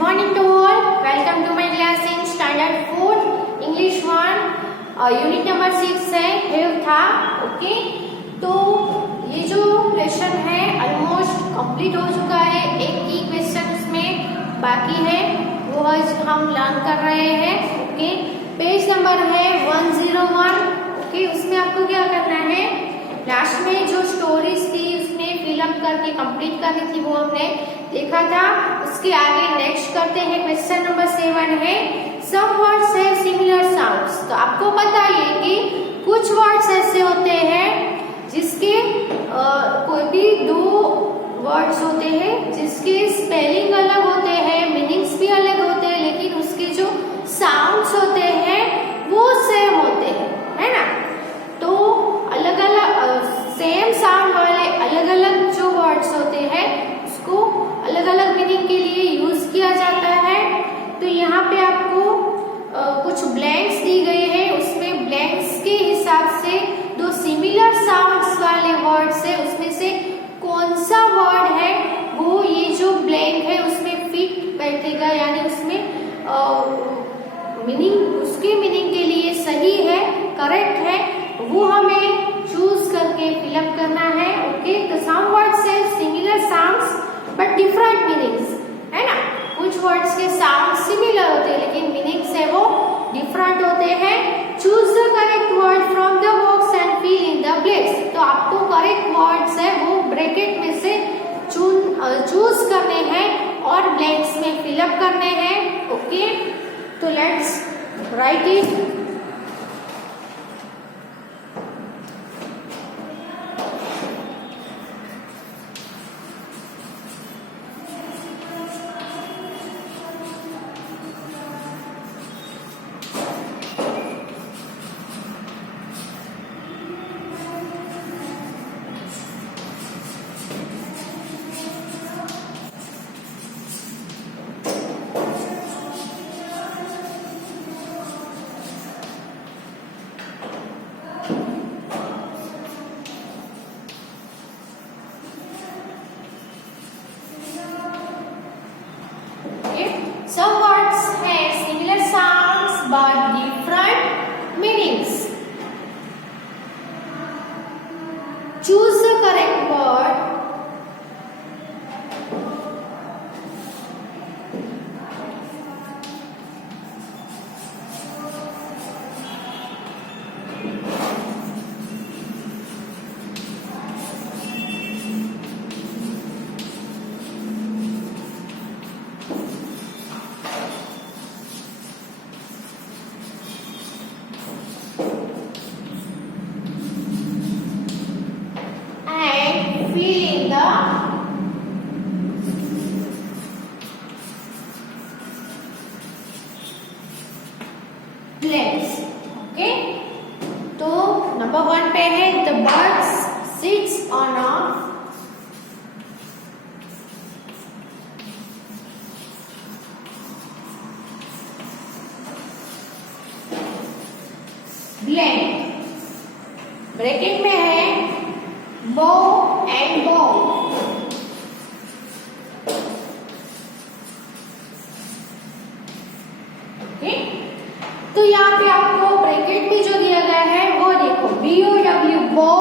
morning to all. Welcome to my class in Standard 4 English 1 unit number 6 है have था. Okay, तो ये जो क्वेश्चन है ऑलमोस्ट कंप्लीट हो चुका है. एक ही क्वेश्चन उसमें बाकी है, वो आज हम लर्न कर रहे हैं. ओके, पेज नंबर है 101. ओके, उसमें आपको क्या करना है, लास्ट में जो स्टोरीज थी उसमें फिलअप करके कंप्लीट करनी थी, वो हमने देखा था. उसके आगे नेक्स्ट करते हैं. क्वेश्चन नंबर 7 है some words have similar sounds. तो आपको पता है कि कुछ वर्ड्स ऐसे होते हैं जिसके कोई भी दो वर्ड्स होते हैं जिसके स्पेलिंग अलग होते हैं, मीनिंग्स भी अलग होते हैं, लेकिन उसके जो साउंड्स होते हैं वो सेम होते हैं, है ना. तो अलग अलग सेम साउंड वाले अलग अलग जो वर्ड्स होते हैं उसको अलग अलग मीनिंग के लिए यूज किया जाता है. तो यहाँ पे आपको कुछ ब्लैंक्स दी गए हैं, उसमें ब्लैंक्स के हिसाब से दो सिमिलर साउंड्स वाले वर्ड्स है, उसमें से कौन सा वर्ड है वो ये जो ब्लैंक है उसमें फिट बैठेगा, यानी उसमें मीनिंग उसके मीनिंग के लिए सही है, करेक्ट है, वो हमें चूज करके फिलअप करना है. ओके, तो सम वर्ड्स से similar sounds but different meanings, है ना. कुछ वर्ड्स के साउंड सिमिलर होते हैं लेकिन मीनिंग्स है वो डिफरेंट होते हैं. Choose the correct word from the box and fill in the blanks. तो आपको करेक्ट वर्ड्स है वो ब्रैकेट में से चूज करने हैं और ब्लैंक्स में फिलअप करने हैं. ओके, तो let's write it. Some words have similar sounds but different meanings. Choose the correct word. Fill in the blanks. Okay, तो नंबर 1 पे है the bird sits on a blank. Bracket में है bow and bow. Okay, तो यहाँ पे आपको bracket में जो दिया गया है वो देखो BOW bow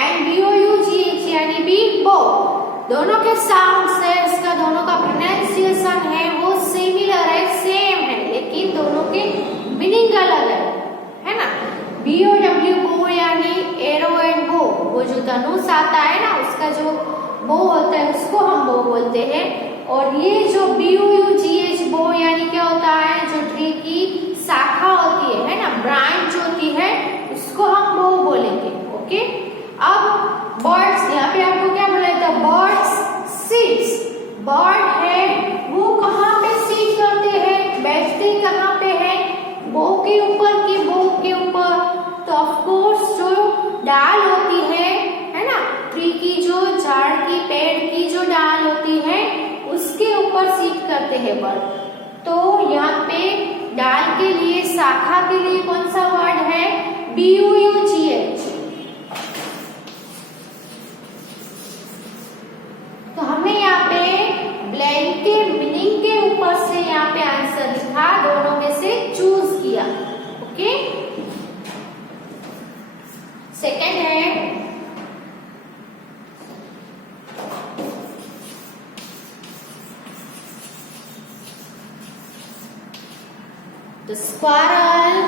and BOUGH यानी बी बो. दोनों के साउंड्स है, इसका दोनों का प्रोनाउंसिएशन है वो सिमिलर है, सेम है, लेकिन दोनों के मीनिंग अलग है ना. BOW बो यानी एरो एंड बो, वो जो धनुष आता है ना उसका जो बो होता है उसको हम बो बोलते हैं. और ये जो BOUGH बो यानी क्या होता है, जो ट्री की शाखा होती है ना, ब्रांच होती है, उसको हम बो बोलेंगे. ओके, अब बर्ड्स, यहाँ पे आपको क्या बोला था, बर्ड्स सीट्स. बर्ड है वो कहाँ पे सीट करते हैं, बैठते कहाँ पे है, बो के ऊपर की बो के ऊपर. तो ऑफ कोर्स जो डाल होती है ना, ट्री की जो झाड़ की पेड़ की जो डाल होती है उसके ऊपर सीट करते हैं बर्ड. तो यहाँ पे डाल के लिए, शाखा के लिए कौन सा वर्ड है, BOUGH. तो हमें यहाँ पे ब्लैंक के मीनिंग के ऊपर The squirrel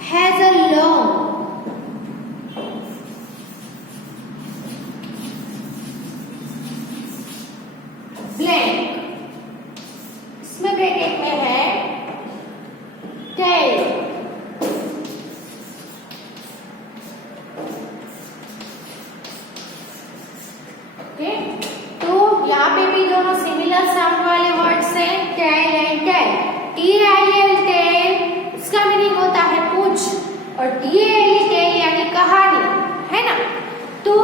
has a long blank, इसमें ब्रैकेट में है tail. ओके, तो यहाँ पे भी दोनों सिमिलर साउंड वाले वर्ड्स हैं, tail and tail. T-I-L tail, इसका मीनिंग होता है पूंछ, और T-A-L tail यानी कहानी, है ना. तो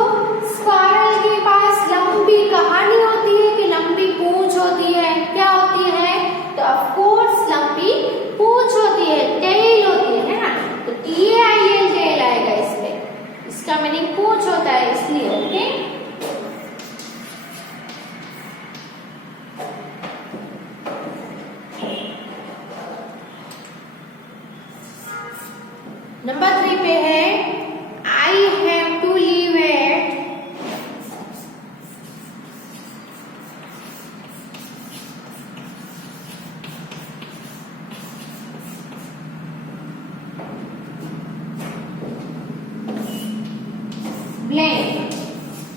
स्क्वायरल के पास लंबी कहानी होती है कि लंबी पूंछ होती है? क्या होती है? तो ऑफ कोर्स लंबी पूंछ होती है, टेल होती है ना. तो T-A-I-L टेल आएगा इसमें, इसका मीनिंग पूंछ होता है इसलिए. ओके, नंबर 3 पे है I have to leave at blank,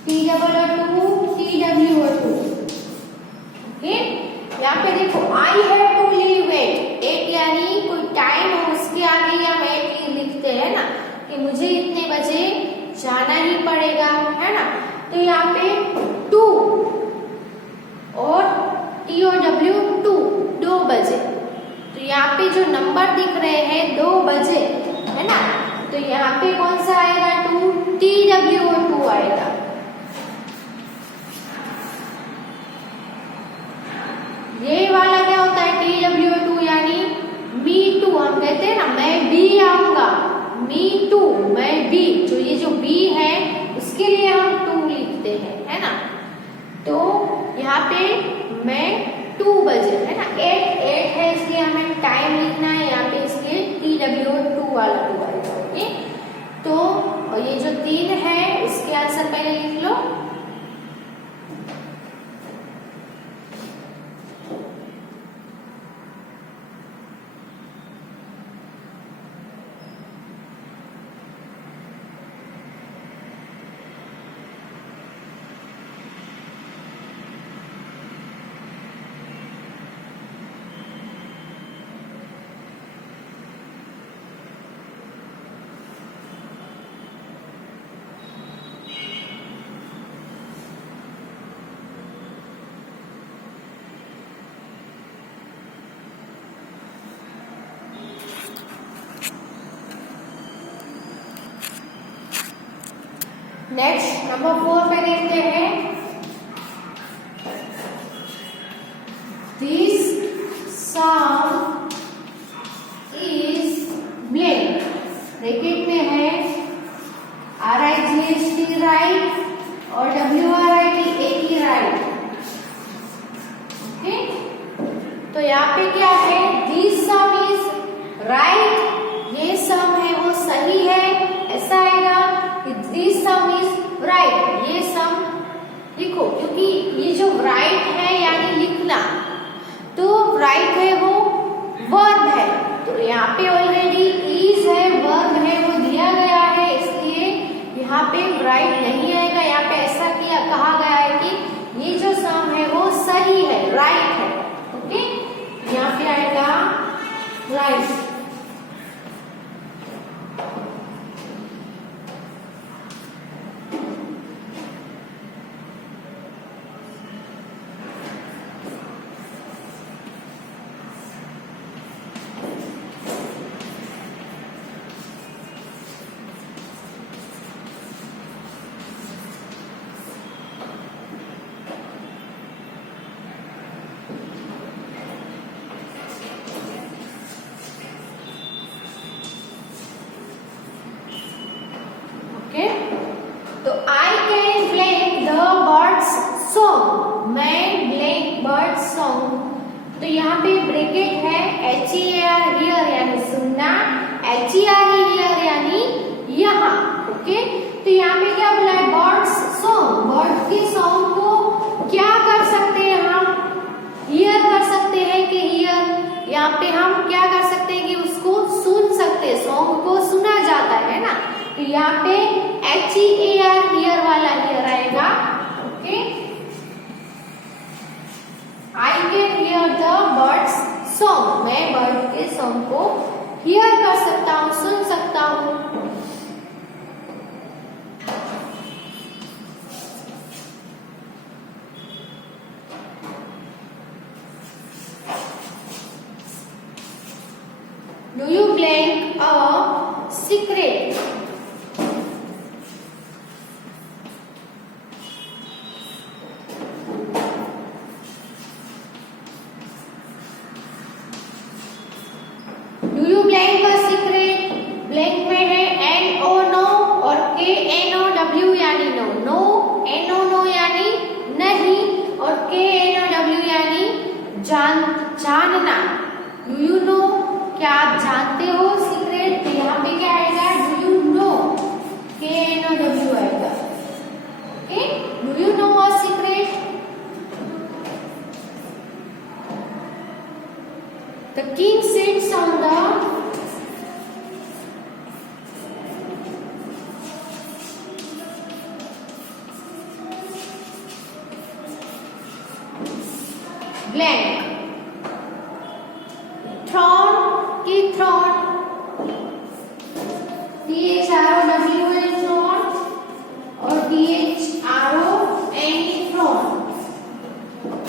T-O-O-2, T-W-O-2. Okay, यहाँ पे देखो I have to leave at, at यानी कोई टाइम हो उसके आगे या एट लिखते हैं ना, कि मुझे इतने बजे जाना ही पड़ेगा, है ना. तो यहाँ पे 2 और TOW 2 बजे. तो यहाँ पे जो नंबर दिख रहे हैं 2 बजे, है ना. तो यहाँ पे कौन सा आएगा? 2, TWO2 आएगा. ये वाला क्या होता है? TWO2 यानी मी टू. हम कहते हैं ना मैं भी आऊंगा, मी टू, मैं भी. जो ये जो बी है उसके लिए हम 2 लिखते हैं, है ना. तो यहाँ पे मैं 2 बजे, है ना. 8 है इसलिए हमें टाइम लिखना है यहाँ पे, इसलिए TWO2 वाला 2 आएगा. ओके, तो और ये जो 3 है उसके आंसर पहले लिख लो. नेक्स्ट नंबर 4 पे देखते हैं. This song is blank, bracket में है RIGHT राइट और WRIT एक ही राइट. ओके, तो यहाँ पे क्या है? दिस सॉन्ग इज राइट, ये सम है वो सही है, ऐसा आएगा. दिस सम इज राइट, ये सम लिखो, क्योंकि ये जो राइट है यानी लिखना, तो राइट है वो वर्ब है. तो यहाँ पे ऑलरेडी इज है, वर्ब है वो दिया गया है, इसलिए यहाँ पे राइट नहीं आएगा. यहाँ पे ऐसा किया कहा गया है कि ये जो सम है वो सही है, राइट है. ओके, यहाँ पे आएगा राइट. तो I can blank the birds song, मैं blank birds song. तो यहाँ पे ब्रैकेट है HER here यानी सुनना, HERE here यानी यहाँ. ओके, तो यहाँ पे क्या बोला है? Birds song. बर्ड के सॉन्ग को क्या कर सकते हैं हम? हियर कर सकते हैं कि हियर. यहाँ पे हम क्या कर सकते तो यहाँ पे HEAR हियर वाला हियर आएगा। Okay, I can hear the birds song, मैं बर्ड के सॉन्ग को हियर कर सकता हूँ, सुन सकता हूँ। Do you blank a secret? Do you blank a secret? Blank में है NO नो और KNOW यानी नो, नो NO नो यानी नहीं और KNOW यानी जानना। Do you know? क्या आप जानते हो सीक्रेट? तो यहाँ पे क्या आएगा? डू यू नो, KNOW आएगा। Okay, do you know a secret? The king sits on the blank throne की थ्रोन, THROWN थ्रोन और THRON थ्रोन।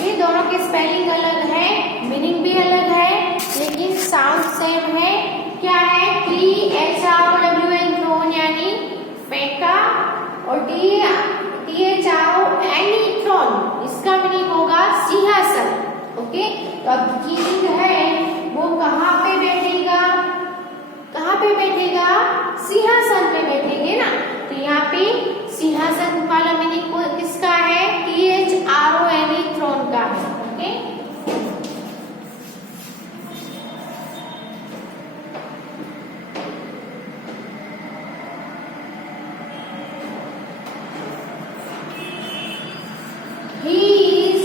ये दोनों के स्पेलिंग अलग है, मीनिंग भी अलग है, लेकिन साउंड सेम है। क्या है? THROWN थ्रोन यानी फेंका और THRON थ्रोन इसका मीनिंग होगा सिंहासन। ओके, तो अब किंग है वो कहाँ पे बैठेगा? कहाँ पे बैठेगा? सिंहासन पे बैठेंगे ना। तो यहाँ पे सिंहासन वाला मीनिंग किसका है? THRON थ्रोन का है। Okay, he is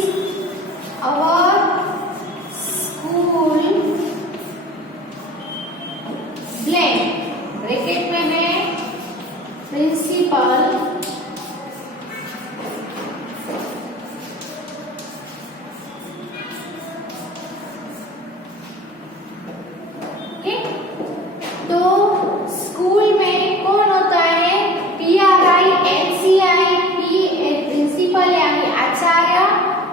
our school blank, bracket में है प्रिंसिपल ओके। तो स्कूल में कौन होता है? PRINCI, प्रिंसिपल यानी आचार्य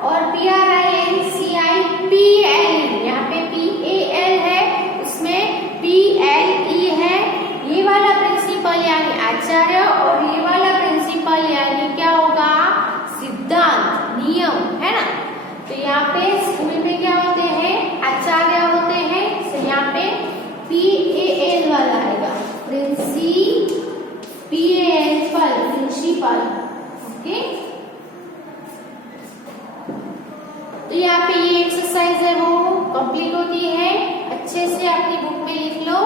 और PRINCIPL, यहाँ पे PAL है, उसमें PLE है। ये वाला प्रिंसिपल यानी आचार्य और ये वाला प्रिंसिपल यानी क्या होगा? सिद्धांत, नियम, है ना। तो यहाँ पे स्कूल में क्या होते हैं? आचार्य होते हैं। तो यहाँ पे PAL वाला आएगा, प्रिंसिपल। ओके, तो यहाँ पे ये एक्सरसाइज है वो कंप्लीट होती है। अच्छे से अपनी बुक में लिख लो।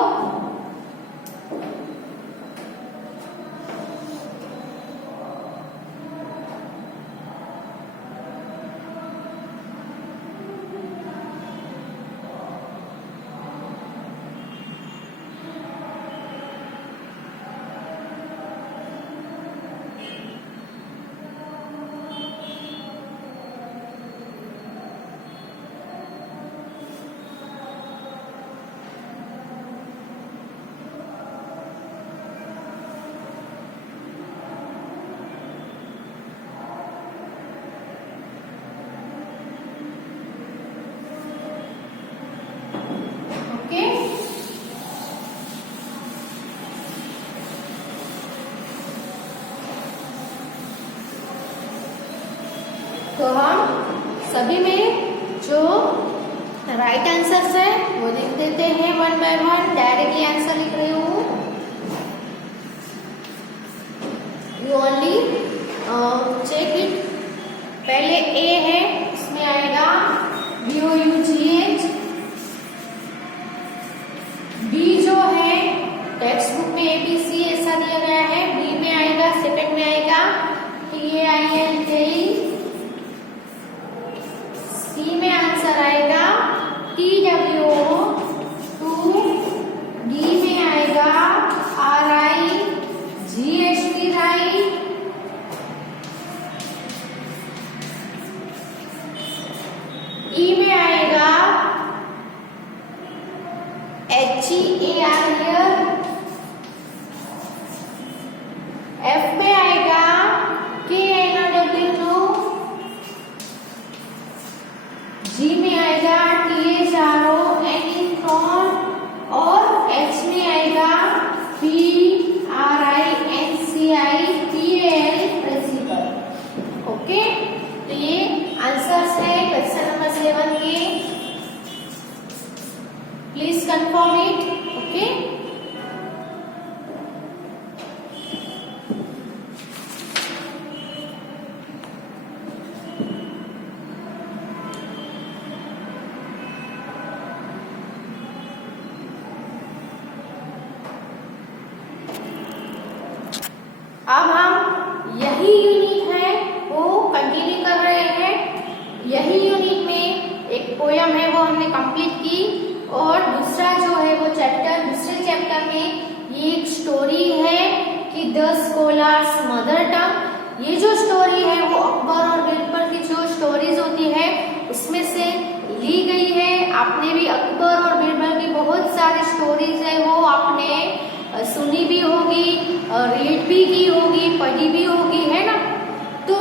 तो हम सभी में जो राइट आंसर्स है वो लिख देते हैं one by one. Directly answer लिख रही हूँ। You only check it. पहले ए है, इसमें आएगा BOUGH। बी जो है टेक्स्ट बुक में ABC ऐसा दिया गया है। बी में आएगा, सेकंड में आएगा TAILKE। सी में आंसर आएगा TWO। डी में आएगा RIGHT। में आएगा HEAR, F में आएगा KNOW, G में आएगा THRO और H में आएगा PRINCIPAL प्रिंसिपल। ओके, तो ये आंसर्स है क्वेश्चन नंबर 7 के। Please confirm it. ओके, अब हम यही यूनिट है वो कंटिन्यू कर रहे हैं। यही यूनिट में एक पोयम है वो हमने कंप्लीट की, और दूसरा जो है वो दूसरे चैप्टर में ये एक स्टोरी है कि द स्कॉलर्स मदर टंग। ये जो स्टोरी है वो अकबर और बीरबल की जो स्टोरीज होती है उसमें से ली गई है। आपने भी अकबर और बीरबल की बहुत सारी स्टोरीज है वो आपने सुनी भी होगी, रीड भी की होगी, पढ़ी भी होगी, है ना। तो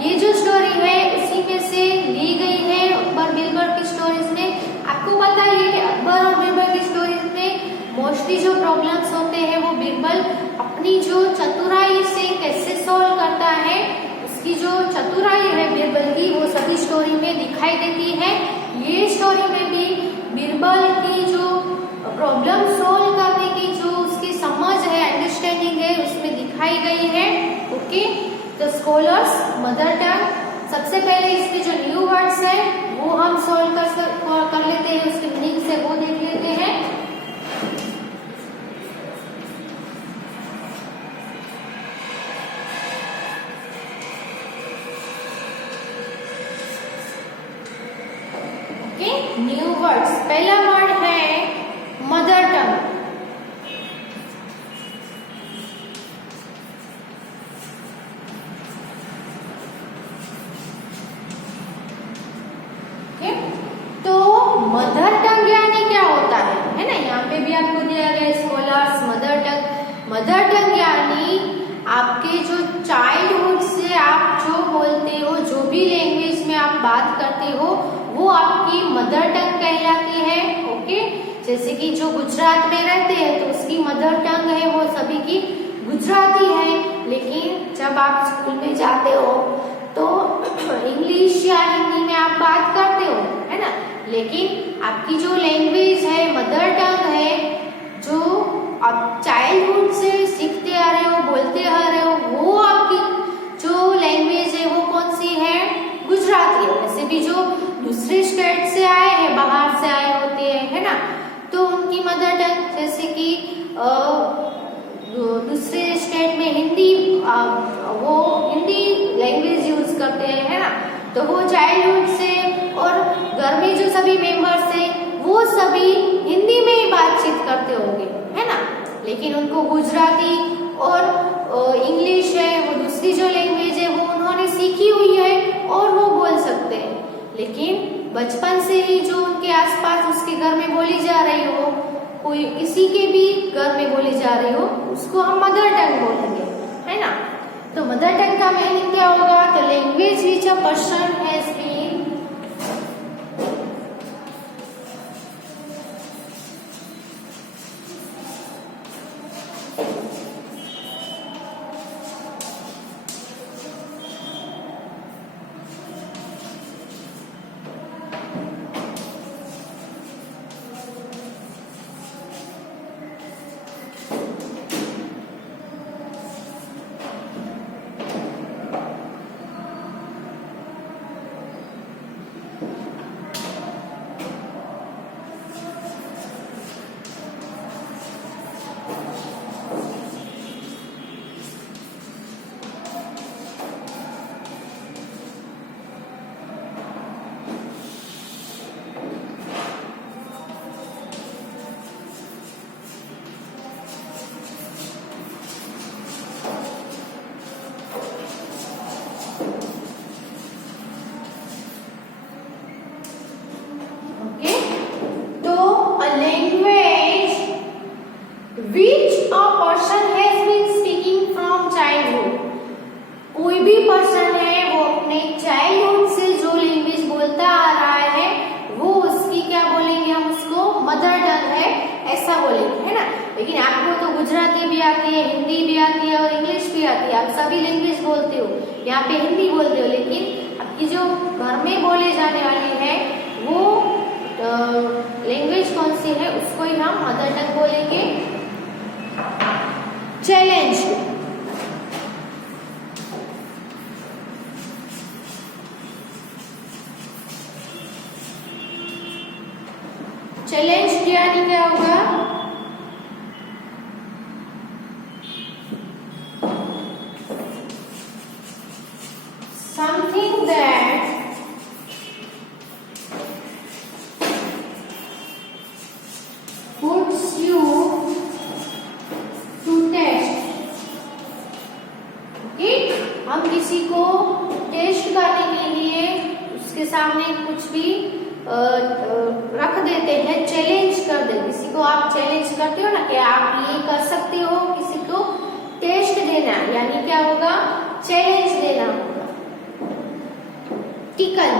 ये जो स्टोरी है इसी में से ली गई है अकबर बीरबल की स्टोरीज में। आपको पता ही है कि अकबर और बीरबल की स्टोरीज में मोस्टली जो प्रॉब्लम्स होते हैं वो बीरबल अपनी जो चतुराई से कैसे सॉल्व करता है, उसकी जो चतुराई है बीरबल की वो सभी स्टोरी में दिखाई देती है। ये स्टोरी में भी बीरबल की जो प्रॉब्लम सॉल्व करने की जो उसकी समझ है, अंडरस्टैंडिंग है, उसमें दिखाई गई है। ओके, द स्कॉलर्स मदर टंग। सबसे पहले इसके जो न्यू वर्ड्स है वो हम सॉल्व कर लेते हैं, उसके मीनिंग से वो देख लेते हैं। Okay, new words. पहला वर्ड है मदर टंग। मदर टंग यानी क्या होता है ना, यहाँ पे भी आपको दिया गया स्कॉलर्स मदर टंग। मदर टंग यानी आपके जो चाइल्डहुड से आप जो बोलते हो, जो भी लैंग्वेज में आप बात करते हो वो आपकी मदर टंग कहलाती है। ओके, जैसे कि जो गुजरात में रहते हैं तो उसकी मदर टंग है वो सभी की गुजराती है, लेकिन जब आप स्कूल में जाते हो तो इंग्लिश या हिंदी में आप बात करते हो, है ना। लेकिन आपकी जो लैंग्वेज है, मदर टंग है, जो आप चाइल्डहुड से सीखते आ रहे हो, बोलते आ रहे हो, वो आपकी जो लैंग्वेज है वो कौन सी है? गुजराती है। वैसे भी जो दूसरे स्टेट से आए हैं, बाहर से आए होते हैं, है ना, तो उनकी मदर टंग जैसे कि दूसरे स्टेट में हिंदी, वो हिंदी लैंग्वेज यूज करते हैं, है ना। तो वो चाइल्डहुड से और घर में जो सभी मेंबर्स हैं वो सभी हिंदी में ही बातचीत करते होंगे, है ना। लेकिन उनको गुजराती और इंग्लिश है, वो दूसरी जो लैंग्वेज है वो उन्होंने सीखी हुई है और वो बोल सकते हैं। लेकिन बचपन से ही जो उनके आसपास उसके घर में बोली जा रही हो, कोई किसी के भी घर में बोली जा रही हो, उसको हम मदर टंग बोलेंगे, है ना। तो मदर टंग का मीनिंग क्या होगा? तो language which a person has been सभी लैंग्वेज बोलते हो, यहाँ पे हिंदी बोलते हो, लेकिन आपकी जो घर में बोले जाने वाली है वो लैंग्वेज कौन सी है, उसको ही हम मदर टंग बोलेंगे। चैलेंज, चैलेंज क्या होगा? Something that puts you to test। Okay, हम किसी को टेस्ट करने के लिए उसके सामने कुछ भी रख देते हैं, चैलेंज कर दे। किसी को आप चैलेंज करते हो ना कि आप ये कर सकते हो, किसी को टेस्ट देना, यानी क्या होगा? चैलेंज देना होगा। टिकल,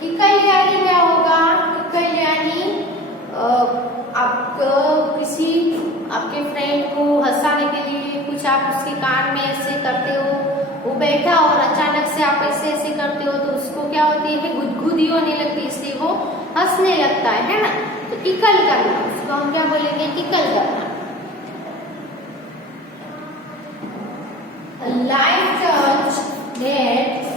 टिकल यानी क्या होगा? टिकल यानी आप किसी आपके फ्रेंड को हंसाने के लिए कुछ आप उसके कान में ऐसे करते हो, वो बैठा और अचानक से आप ऐसे ऐसे करते हो तो उसको क्या होती है? गुदगुदी होने लगती है, इसलिए वो हंसने लगता है ना। तो टिकल करना, उसको हम क्या बोलेंगे? टिकल करना। Light touch that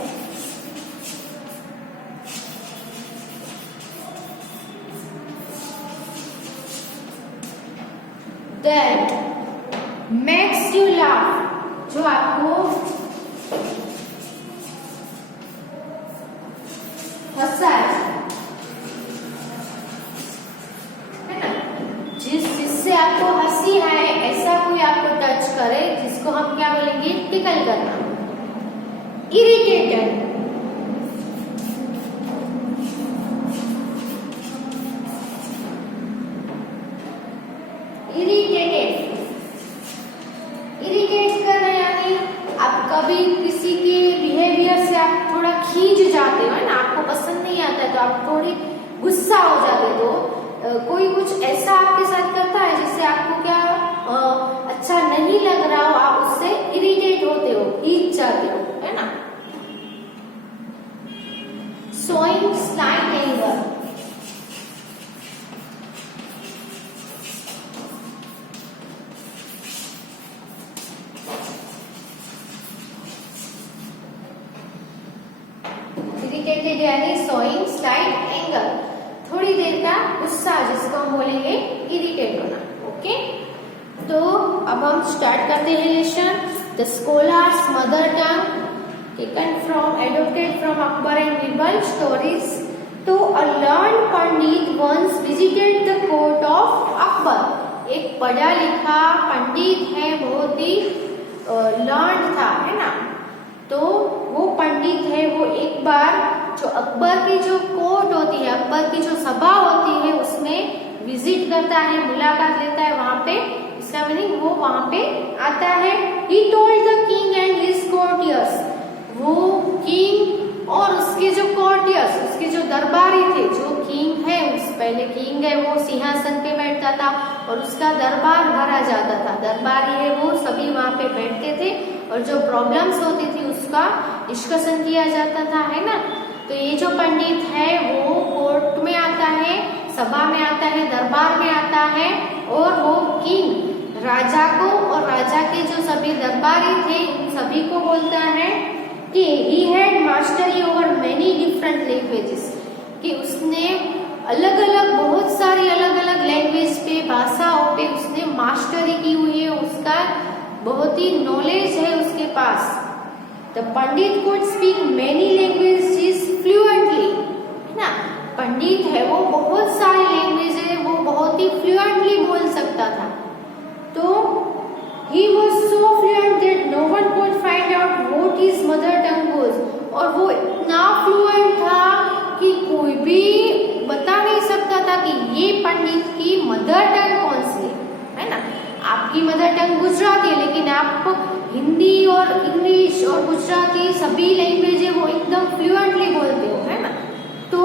that makes you laugh, जो आपको हंसाए, है ना? जिससे आपको हंसी आए, ऐसा कोई आपको टच करे, जिसको हम क्या बोलेंगे? टिकल करना। इरिटेटेड, इरिटेट करना यानी आप कभी किसी के बिहेवियर से आप थोड़ा खींच जाते हो, है ना? आपको पसंद नहीं आता तो आप थोड़ी गुस्सा हो जाते हो। तो कोई कुछ ऐसा आपके साथ करता है जिससे आपको क्या अच्छा नहीं लग रहा हो, आप उससे इरिटेट होते हो, खींच जाते हो, है ना? शोइंग स्लाइट एंगर, इरिटेटेड यानी शोइंग स्लाइट एंगर, थोड़ी देर का गुस्सा, जिसको हम बोलेंगे इरिटेट होना। ओके, तो अब हम स्टार्ट करते हैं lesson. The scholar's mother tongue taken from adopted from Akbar and Birbal stories. तो a learned pandit once visited the court of Akbar. एक पढ़ा लिखा पंडित है, बहुत ही लर्न्ड था, है ना? तो वो पंडित है, वो एक बार जो अकबर की जो कोर्ट होती है, अकबर की जो सभा होती है, उसमें विजिट करता है, मुलाकात लेता है वहां पे। इसका मीनिंग वो वहां पे आता है। He told the king and his courtiers, वो किंग और उसके जो courtiers, उसके जो दरबारी थे, जो किंग है, उस पहले किंग है वो सिंहासन पे बैठता था और उसका दरबार भरा जाता था। दरबारी है वो सभी वहां पे बैठते थे और जो प्रॉब्लम्स होती थी उसका डिस्कशन किया जाता था, है ना? तो ये जो पंडित है वो कोर्ट में आता है, सभा में आता है, दरबार में आता है और वो किंग राजा को और राजा के जो सभी दरबारी थे उन सभी को बोलता है कि he had mastery over many different languages, कि उसने अलग अलग बहुत सारी अलग अलग लैंग्वेज पे, भाषाओं पे उसने मास्टरी की हुई है, उसका बहुत ही नॉलेज है उसके पास। The pandit could speak many languages fluently, है ना? पंडित है वो बहुत सारी लैंग्वेज है, वो बहुत ही फ्लुएंटली बोल सकता था। तो he was so fluent that no one could find out what his mother tongue was, और वो इतना फ्लुएंट था कि कोई भी बता नहीं सकता था कि ये पंडित की मदर टंग कौन सी है ना? आपकी मदर टंग गुजराती है, लेकिन आप हिंदी और इंग्लिश और गुजराती सभी लैंग्वेज है वो एकदम फ्लुएंटली बोलते हो, है ना? तो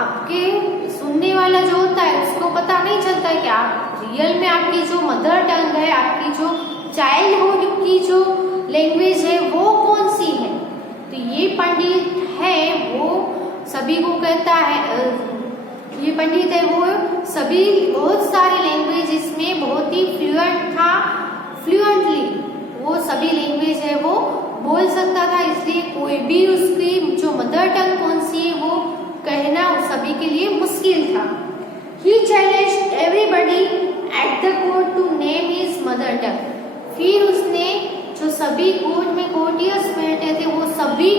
आपके सुनने वाला जो होता है उसको पता पता नहीं चलता है कि आप रियल में आपकी जो मदर टंग है, आपकी जो चाइल्डहुड की जो लैंग्वेज है वो कौन सी है। तो ये पंडित है वो सभी को कहता है, ये पंडित है वो सभी बहुत सारे लैंग्वेज में बहुत ही फ्लुएंट था, फ्लुएंटली वो सभी लैंग्वेज है वो बोल सकता था, इसलिए कोई भी उसकी जो मदर टंग कौन सी है वो कहना सभी के लिए मुश्किल था। He challenged everybody at the court to name his mother tongue. फिर उसने जो सभी कोर्ट में कोर्टियर्स बैठे थे वो सभी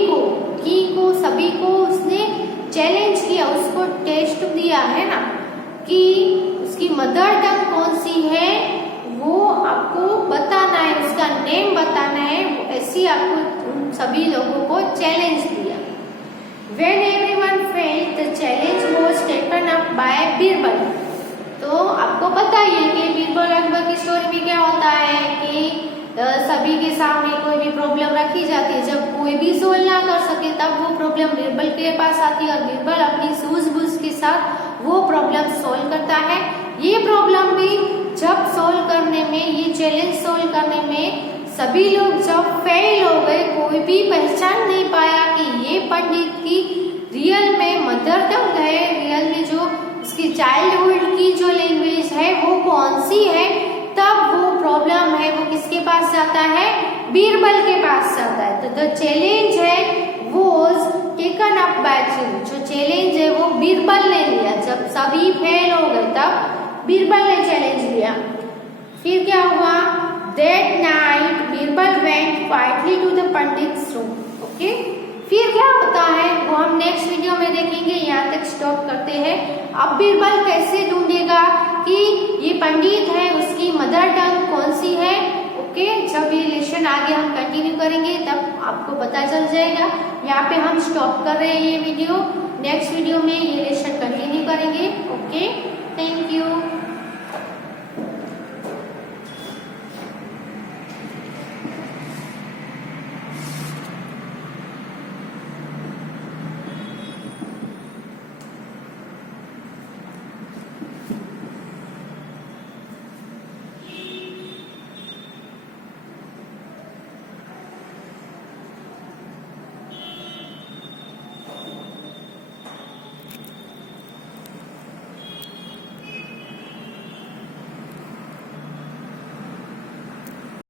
को उसने चैलेंज किया, उसको टेस्ट दिया है ना कि उसकी मदर टंग कौन सी है वो आपको बताना है, उसका नेम बताना है, ऐसी आपको उन सभी लोगों को चैलेंज दिया। When everyone felt the challenge was taken up by Birbal. तो आपको पता ही है कि बीरबल अकबर की स्टोरी में क्या होता है कि सभी के सामने कोई भी प्रॉब्लम रखी जाती है, जब कोई भी सोल्व ना कर सके तब वो प्रॉब्लम बीरबल के पास आती है और बीरबल अपनी सूझबूझ के साथ वो प्रॉब्लम सोल्व करता है। ये प्रॉब्लम भी जब सोल्व करने में, ये चैलेंज सोल्व करने में सभी लोग जब फेल हो गए, कोई भी पहचान नहीं पाया कि ये पंडित की रियल में मदर टंग है, रियल में जो उसकी चाइल्डहुड की जो लैंग्वेज है वो कौन सी है, तब वो प्रॉब्लम है वो किसके पास जाता है, बीरबल के पास जाता है। तो द चैलेंज है was taken up by him, जो चैलेंज है वो बीरबल ने लिया। जब सभी फेल हो गए तब बीरबल ने चैलेंज लिया। फिर क्या हुआ, that night Birbal went quietly to the pandit's room. Okay, फिर क्या होता है वो हम नेक्स्ट वीडियो में देखेंगे, यहाँ तक स्टॉप करते हैं। अब बीरबल कैसे ढूंढेगा कि ये पंडित है उसकी मदर टंग कौन सी है। ओके, जब ये लेसन आगे हम कंटिन्यू करेंगे तब आपको पता चल जाएगा। यहाँ पे हम स्टॉप कर रहे हैं ये वीडियो, नेक्स्ट वीडियो में ये लेसन कंटिन्यू करेंगे। Okay, thank you.